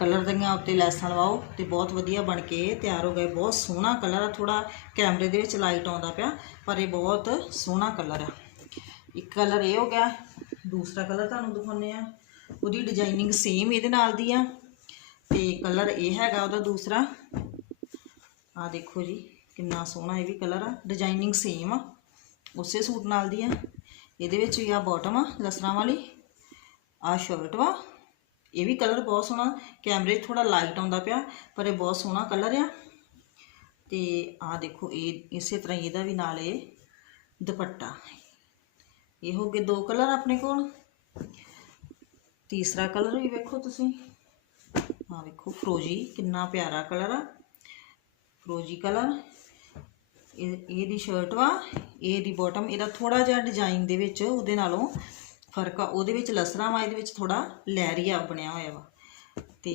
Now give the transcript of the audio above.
Colour ਦੀਆਂ ਉੱਤੇ ਲੈਸਾਂ ਲਵਾਓ ਤੇ ਬਹੁਤ ਵਧੀਆ ਬਣ ਕੇ ਤਿਆਰ ਹੋ ਗਏ। ਬਹੁਤ ਸੋਹਣਾ ਕਲਰ ਆ ਥੋੜਾ ਕੈਮਰੇ ਦੇ ਵਿੱਚ ਲਾਈਟ ਆਉਂਦਾ ਪਿਆ, ਪਰ ਇਹ ਬਹੁਤ ਸੋਹਣਾ ਕਲਰ ਆ। ਇੱਕ ਕਲਰ ਇਹ ਹੋ ਗਿਆ, ਦੂਸਰਾ ਕਲਰ ਤੁਹਾਨੂੰ ਦਿਖਾਉਂਦੇ ਆ ਉਹਦੀ ਡਿਜ਼ਾਈਨਿੰਗ ਸੇਮ ਇਹਦੇ ਨਾਲ ਦੀ ਆ। ਤੇ ਕਲਰ ਇਹ ਹੈਗਾ ਉਹਦਾ ਦੂਸਰਾ। ਆ ਦੇਖੋ ਜੀ, ਕਿੰਨਾ ਸੋਹਣਾ ਇਹ ਵੀ ਕਲਰ ਆ। ਡਿਜ਼ਾਈਨਿੰਗ ਸੇਮ ਆ, ਉਸੇ ਸੂਟ ਨਾਲ ਦੀ ਆ। ਇਹਦੇ ਵਿੱਚ ਵੀ ਆ ਬਾਟਮ ਆ, ਲਸਰਾਂ ਵਾਲੀ। ਆ ਸ਼ਰਟ ਵਾ। ਇਹ ਵੀ ਕਲਰ ਬਹੁਤ ਸੋਹਣਾ ਕੈਮਰੇ 'ਚ ਥੋੜਾ ਲਾਈਟ ਆਉਂਦਾ ਪਿਆ, ਪਰ ਇਹ ਬਹੁਤ ਸੋਹਣਾ ਕਲਰ ਆ। ਤੇ ਆਹ ਦੇਖੋ, ਇਹ ਇਸੇ ਤਰ੍ਹਾਂ ਹੀ ਇਹਦਾ ਵੀ ਨਾਲ ਇਹ ਦੁਪੱਟਾ। ਇਹ ਹੋ ਗਏ ਦੋ ਕਲਰ ਆਪਣੇ ਕੋਲ। ਤੀਸਰਾ ਕਲਰ ਵੀ ਵੇਖੋ ਤੁਸੀਂ। ਆ ਵੇਖੋ ਫਰੋਜੀ ਕਿੰਨਾ ਪਿਆਰਾ ਕਲਰ ਆ। ਫਰੋਜੀ ਕਲਰ ਇਹ, ਇਹਦੀ ਸ਼ਰਟ ਵਾ ਇਹ ਦੀ ਬਾਟਮ ਇਹਦਾ ਥੋੜਾ ਜਿਹਾ ਡਿਜ਼ਾਈਨ ਦੇ ਵਿੱਚ ਉਹਦੇ ਨਾਲੋਂ ਫ਼ਰਕ ਆ ਉਹਦੇ ਵਿੱਚ ਲਸਰਾ ਵਾ ਇਹਦੇ ਵਿੱਚ ਥੋੜਾ ਲੈਰੀਆ ਬਣਿਆ ਹੋਇਆ ਵਾ। ਤੇ